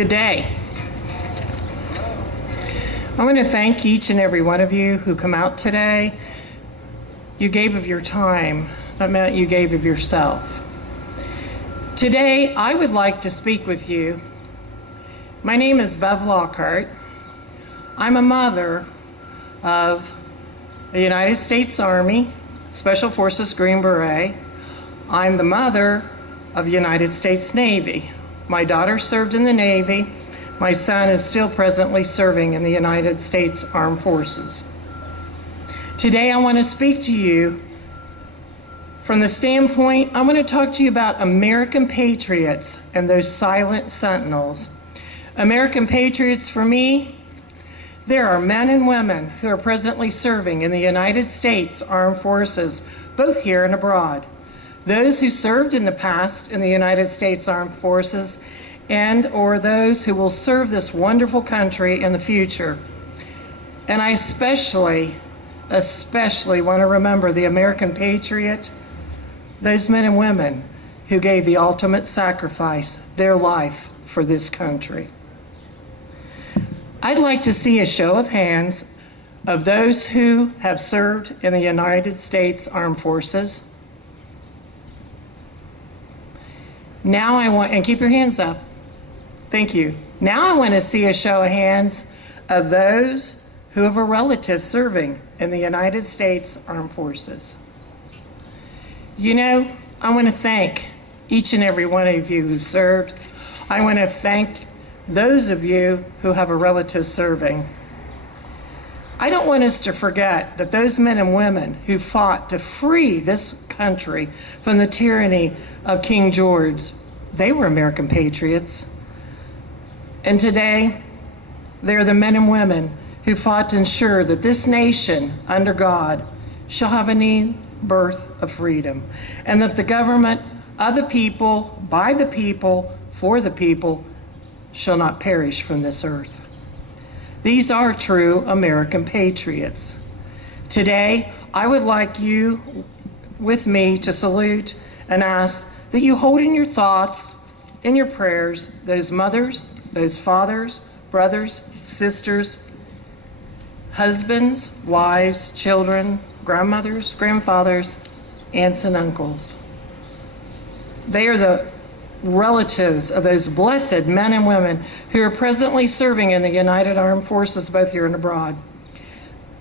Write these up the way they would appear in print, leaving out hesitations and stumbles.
Good day. I want to thank each and every one of you who come out today. You gave of your time. That meant you gave of yourself. Today, I would like to speak with you. My name is Bev Lockhart. I'm a mother of the United States Army, Special Forces Green Beret. I'm the mother of the United States Navy. My daughter served in the Navy. My son is still presently serving in the United States Armed Forces. Today I want to speak to you from the standpoint, I want to talk to you about American patriots and those silent sentinels. American patriots for me, there are men and women who are presently serving in the United States Armed Forces, both here and abroad. Those who served in the past in the United States Armed Forces and or those who will serve this wonderful country in the future. And I especially want to remember the American patriot, those men and women who gave the ultimate sacrifice, their life for this country. I'd like to see a show of hands of those who have served in the United States Armed Forces. Now I want, and keep your hands up. Thank you. Now I want to see a show of hands of those who have a relative serving in the United States Armed Forces. You know, I want to thank each and every one of you who served. I want to thank those of you who have a relative serving. I don't want us to forget that those men and women who fought to free this country from the tyranny of King George, they were American patriots. And today, they're the men and women who fought to ensure that this nation, under God, shall have a new birth of freedom, and that the government of the people, by the people, for the people, shall not perish from this earth. These are true American patriots. Today, I would like you with me to salute and ask that you hold in your thoughts, in your prayers, those mothers, those fathers, brothers, sisters, husbands, wives, children, grandmothers, grandfathers, aunts and uncles. They are the relatives of those blessed men and women who are presently serving in the United Armed Forces, both here and abroad.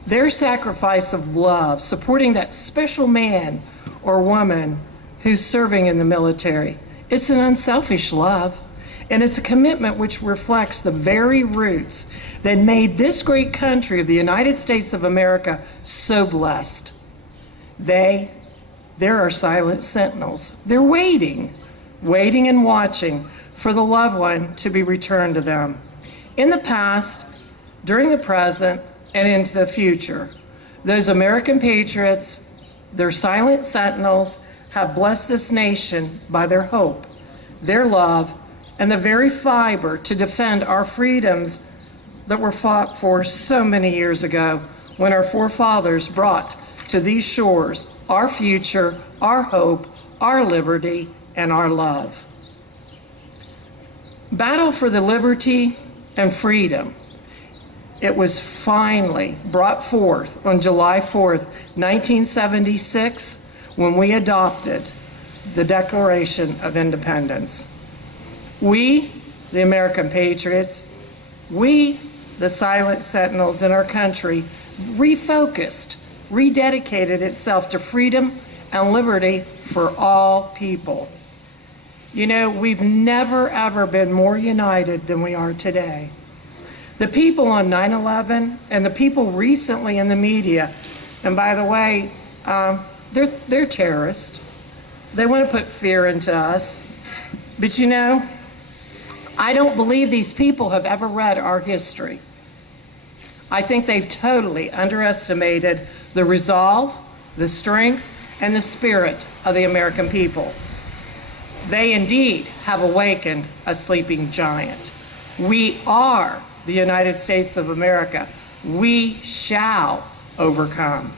Their sacrifice of love, supporting that special man or woman who's serving in the military, it's an unselfish love. And it's a commitment which reflects the very roots that made this great country of the United States of America so blessed. There are silent sentinels. They're waiting and watching for the loved one to be returned to them. In the past, during the present, and into the future, those American patriots, their silent sentinels, have blessed this nation by their hope, their love, and the very fiber to defend our freedoms that were fought for so many years ago when our forefathers brought to these shores our future, our hope, our liberty, and our love. Battle for the liberty and freedom. It was finally brought forth on July 4th, 1976, when we adopted the Declaration of Independence. We, the American patriots, we, the silent sentinels in our country, refocused, rededicated itself to freedom and liberty for all people. You know, we've never, ever been more united than we are today. The people on 9/11 and the people recently in the media, and by the way, they're terrorists. They want to put fear into us. But you know, I don't believe these people have ever read our history. I think they've totally underestimated the resolve, the strength, and the spirit of the American people. They indeed have awakened a sleeping giant. We are the United States of America. We shall overcome.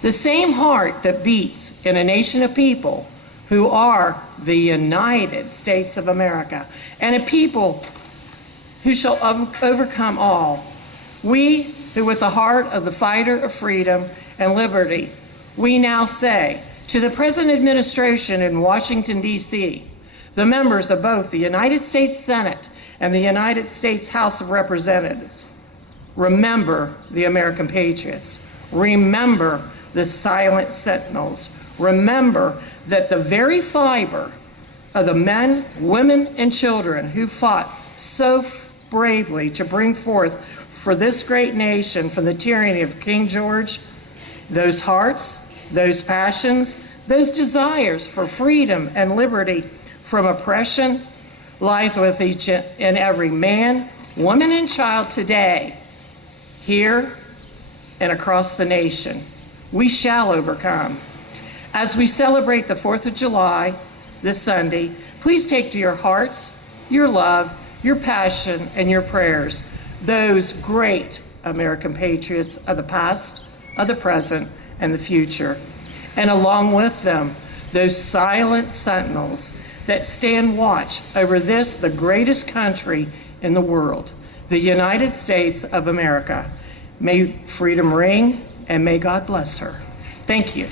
The same heart that beats in a nation of people who are the United States of America, and a people who shall overcome all. We who with the heart of the fighter of freedom and liberty, we now say to the present administration in Washington, D.C., the members of both the United States Senate and the United States House of Representatives, remember the American patriots. Remember the silent sentinels. Remember that the very fiber of the men, women, and children who fought so bravely to bring forth for this great nation from the tyranny of King George, those hearts, those passions, those desires for freedom and liberty from oppression lies with each and every man, woman, and child today, here and across the nation. We shall overcome. As we celebrate the 4th of July this Sunday, please take to your hearts your love, your passion, and your prayers, those great American patriots of the past, of the present, and the future. And along with them, those silent sentinels that stand watch over this, the greatest country in the world, the United States of America. May freedom ring, and may God bless her. Thank you.